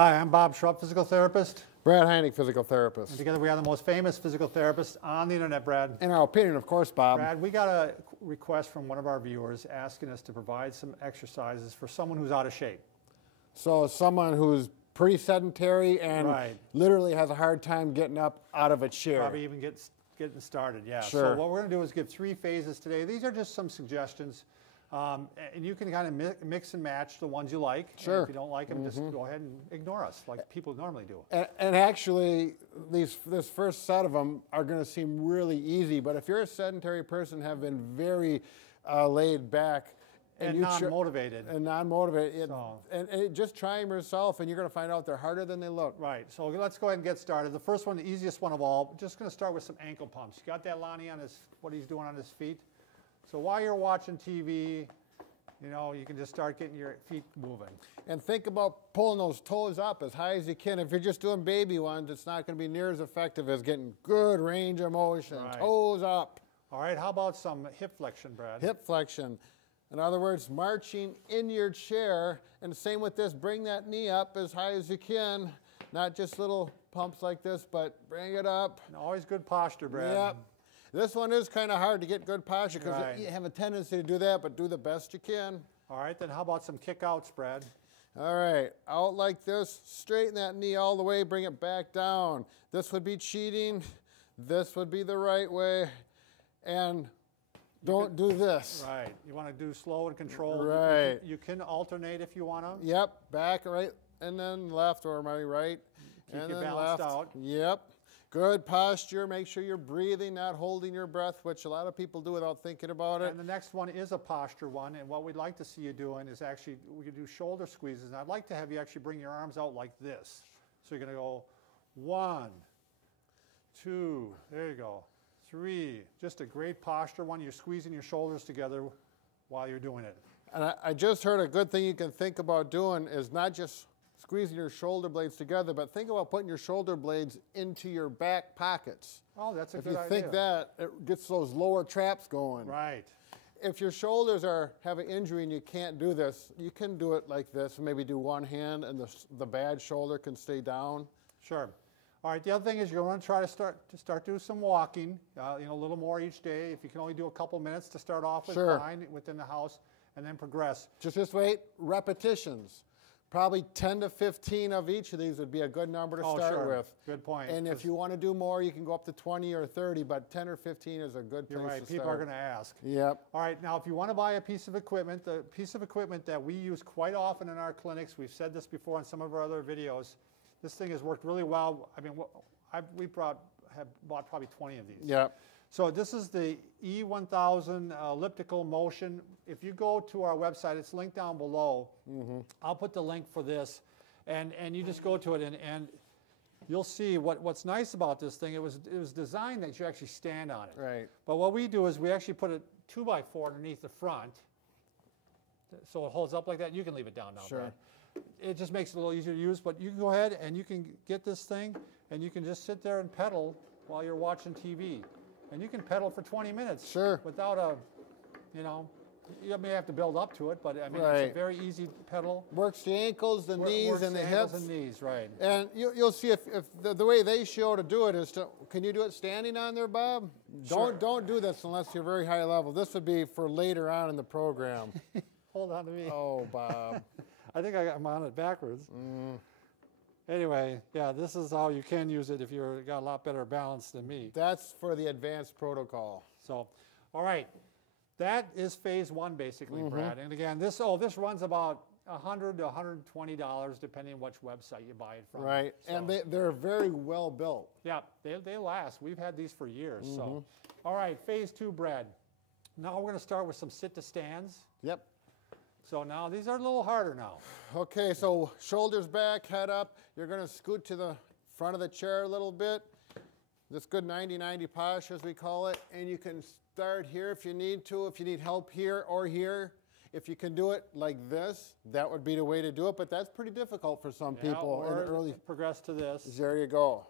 Hi, I'm Bob Schrupp, physical therapist. Brad Heineck, physical therapist. And together we are the most famous physical therapists on the internet, Brad. In our opinion, of course, Bob. Brad, we got a request from one of our viewers asking us to provide some exercises for someone who's out of shape. So someone who's pretty sedentary and Right. literally has a hard time getting up out of a chair. Probably even getting started, yeah. Sure. So what we're going to do is give 3 phases today. These are just some suggestions. And you can kind of mix and match the ones you like. Sure. And if you don't like them, just go ahead and ignore us like people normally do. And actually, this first set of them are going to seem really easy. But if you're a sedentary person, have been very laid back, And non-motivated. And just try them yourself, and you're going to find out they're harder than they look. Right. So let's go ahead and get started. The first one, the easiest one of all, just going to start with some ankle pumps. You got that, Lonnie, on what he's doing on his feet? So while you're watching TV, you can just start getting your feet moving. And think about pulling those toes up as high as you can. If you're just doing baby ones, it's not going to be near as effective as getting good range of motion. Right. Toes up. All right, how about some hip flexion, Brad? Hip flexion. In other words, marching in your chair. And same with this, bring that knee up as high as you can. Not just little pumps like this, but bring it up. And always good posture, Brad. Yep. This one is kind of hard to get good posture because Right. you have a tendency to do that, but do the best you can. All right, then how about some kick outs, Brad? All right, out like this, straighten that knee all the way, bring it back down. This would be cheating. This would be the right way. And don't do this. Right, you want to do slow and controlled. Right. You can alternate if you want to. Yep, back, right, and then left, or my right. Keep and you then balanced left. out. Yep. Good posture. Make sure you're breathing, not holding your breath, which a lot of people do without thinking about it. And the next one is a posture one, and what we'd like to see you doing is actually, we could do shoulder squeezes, and I'd like to have you actually bring your arms out like this. So you're going to go 1, 2, there you go, 3. Just a great posture one. You're squeezing your shoulders together while you're doing it. And I just heard a good thing you can think about doing is not just squeezing your shoulder blades together, but think about putting your shoulder blades into your back pockets. Oh, that's a good idea. If you think that, it gets those lower traps going. Right. If your shoulders have an injury and you can't do this, you can do it like this. Maybe do one hand and the bad shoulder can stay down. Sure. All right, the other thing is you're going to try to start doing some walking, a little more each day. If you can only do a couple minutes to start off with, Sure. fine, within the house, and then progress. Just wait, repetitions. Probably 10 to 15 of each of these would be a good number to start sure. with. Good point. And if you want to do more, you can go up to 20 or 30, but 10 or 15 is a good place You're right, to people start. are going to ask. Yep. All right, now if you want to buy a piece of equipment, the piece of equipment that we use quite often in our clinics, we've said this before in some of our other videos, this thing has worked really well. I mean, we have bought probably 20 of these. Yep. So this is the E1000 Elliptical Motion. If you go to our website, it's linked down below. I'll put the link for this, and you just go to it, and you'll see what's nice about this thing. It was designed that you actually stand on it. Right. But what we do is we actually put a 2x4 underneath the front, so it holds up like that. You can leave it down now, Sure. Brad. It just makes it a little easier to use. But you can go ahead and you can get this thing, and you can just sit there and pedal while you're watching TV. And you can pedal for 20 minutes. Sure. Without you may have to build up to it, but I mean, Right. it's a very easy pedal. Works the ankles, the knees, Works and the ankles hips. and knees, right. And you'll see if the way they show to do it is can you do it standing on there, Bob? Sure. Don't do this unless you're very high level. This would be for later on in the program. Hold on to me. Oh, Bob. I think I'm on it backwards. Anyway, yeah, this is how you can use it if you've got a lot better balance than me. That's for the advanced protocol. So, all right, that is phase 1 basically, Brad. And again, this runs about $100 to $120 depending on which website you buy it from. Right, So, and they're very well built. yeah, they last. We've had these for years. So, all right, phase 2, Brad. Now we're going to start with some sit to stands. Yep. So now these are a little harder now. Okay, so shoulders back, head up. You're going to scoot to the front of the chair a little bit. This good 90-90 posture, as we call it. And you can start here if you need to, if you need help here or here. If you can do it like this, that would be the way to do it. But that's pretty difficult for some people in the early. Progress to this. There you go.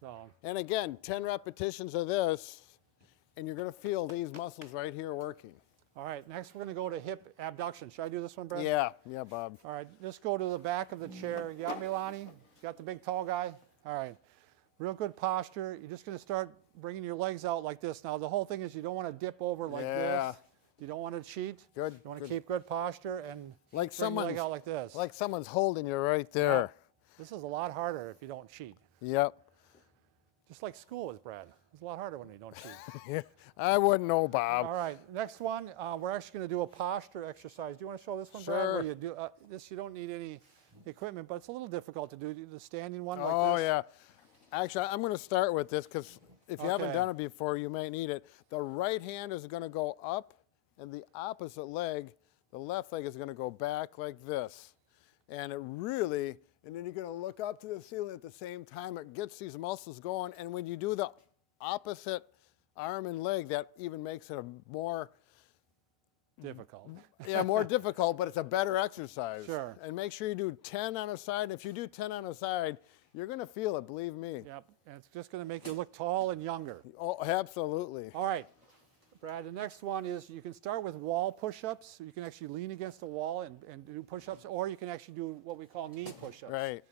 So, And again, 10 repetitions of this, and you're going to feel these muscles right here working. All right, next we're going to go to hip abduction. Should I do this one, Brad? Yeah, yeah, Bob. All right, just go to the back of the chair. You got me, Lonnie? You got the big tall guy? All right, real good posture. You're just going to start bringing your legs out like this. Now, the whole thing is you don't want to dip over like this. You don't want to cheat. Good. You want to keep good posture and like bring your leg out like this. Like someone's holding you right there. Yeah. This is a lot harder if you don't cheat. Yep. Just like school is, Brad. It's a lot harder when you don't cheat. I wouldn't know, Bob. All right, next one, we're actually going to do a posture exercise. Do you want to show this one, Sure. Brad? Where you do this, you don't need any equipment, but it's a little difficult to do the standing one like Oh, this. yeah. Actually, I'm going to start with this because if you haven't Okay. done it before, you might need it. The right hand is going to go up, and the opposite leg, the left leg, is going to go back like this. And it really, and then you're going to look up to the ceiling at the same time. It gets these muscles going, and when you do the opposite arm and leg, that even makes it a more Difficult. yeah, more difficult, but it's a better exercise. Sure. And make sure you do 10 on a side. If you do 10 on a side, you're going to feel it, believe me. Yep, and it's just going to make you look tall and younger. Oh, absolutely. All right, Brad, the next one is you can start with wall push-ups. You can actually lean against a wall and do push-ups, or you can actually do what we call knee push-ups. Right.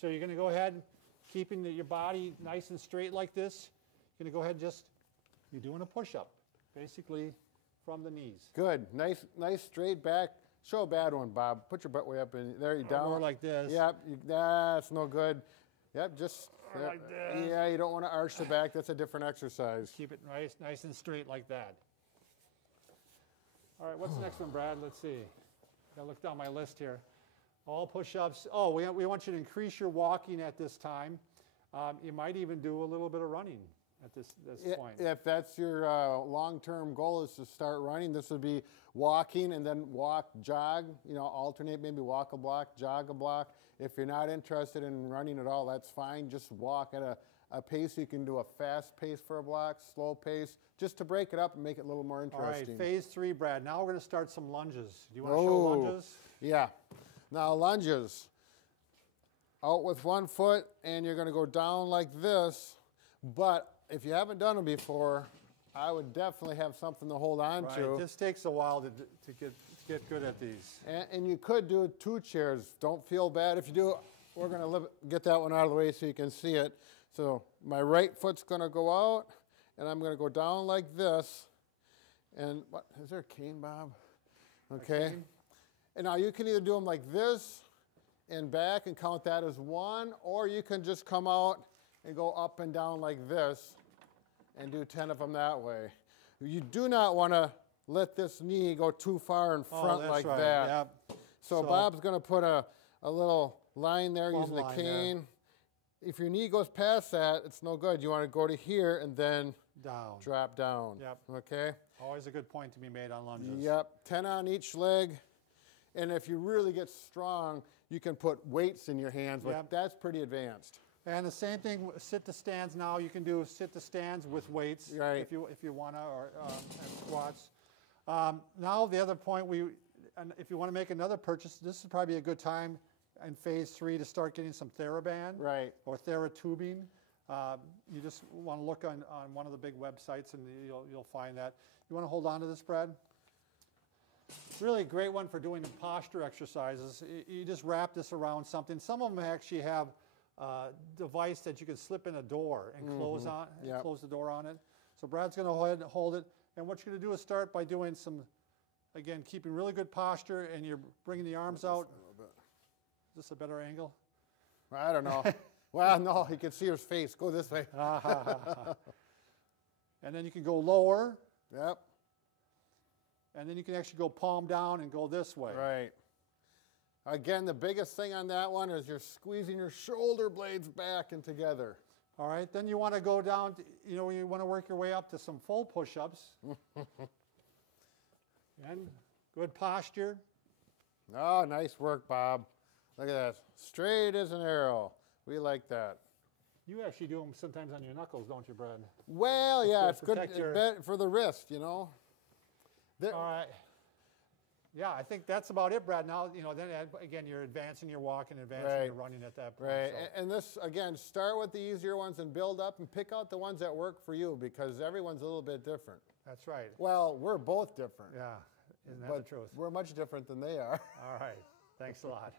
So you're going to go ahead, keeping your body nice and straight like this. You're going to go ahead and you're doing a push-up, basically from the knees. Good. Nice straight back. Show a bad one, Bob. Put your butt way up in there. You down. More like this. Yep. That's no good. Yep. Just Or like this. Yeah. You don't want to arch the back. That's a different exercise. Keep it nice and straight like that. All right, what's the next one, Brad? Let's see. Gotta look down my list here. All push-ups. Oh, we want you to increase your walking at this time. You might even do a little bit of running at this point. If that's your long-term goal is to start running, this would be walking and then walk, jog, alternate, maybe walk a block, jog a block. If you're not interested in running at all, that's fine. Just walk at a pace. You can do a fast pace for a block, slow pace, just to break it up and make it a little more All interesting. right, phase 3, Brad. Now we're going to start some lunges. Do you want to show lunges? Yeah. Now lunges. Out with one foot, and you're going to go down like this, but if you haven't done them before, I would definitely have something to hold on Right, to. this takes a while to get good at these. And you could do 2 chairs. Don't feel bad if you do. We're going to get that one out of the way so you can see it. So my right foot's going to go out, and I'm going to go down like this. And what is there a cane, Bob? Okay. cane? And now you can either do them like this and back and count that as 1, or you can just come out and go up and down like this and do 10 of them that way. You do not want to let this knee go too far in front that's like right. that. Yep. So Bob's going to put a little line there Plumb using the line there. cane. If your knee goes past that, it's no good. You want to go to here and then Down. drop down. Yep. Okay? Always a good point to be made on lunges. Yep. 10 on each leg. And if you really get strong, you can put weights in your hands, but Yep. that's pretty advanced. And the same thing, sit to stands now. You can do sit to stands with weights Right. if you want to, or and squats. Now the other point, if you want to make another purchase, this is probably a good time in phase 3 to start getting some Thera-Band Right. or Thera-tubing. You just want to look on one of the big websites and you'll find that. You want to hold on to this, Brad? Really a great one for doing the posture exercises. You just wrap this around something. Some of them actually have a device that you can slip in a door and close on, Yep. close the door on it. So Brad's going to go ahead and hold it. And what you're going to do is start by doing some, again, keeping really good posture, and you're bringing the arms out. Is this a better angle? I don't know. Well, no, you can see his face. Go this way. And then you can go lower, Yep. and then you can actually go palm down and go this way. Right. Again, the biggest thing on that one is you're squeezing your shoulder blades back and together. All right, then you want to go down, you want to work your way up to some full push-ups. And good posture. Oh, nice work, Bob. Look at that. Straight as an arrow. We like that. You actually do them sometimes on your knuckles, don't you, Brad? Well, yeah, to it's good protect your- for the wrist, All right. Yeah, I think that's about it, Brad. Now, then again, you're advancing your walk and advancing Right. your running at that point. Right. so. And this, again, start with the easier ones and build up and pick out the ones that work for you because everyone's a little bit different. That's right. Well, we're both different. Yeah, isn't that but the truth? we're much different than they are. All right. Thanks a lot.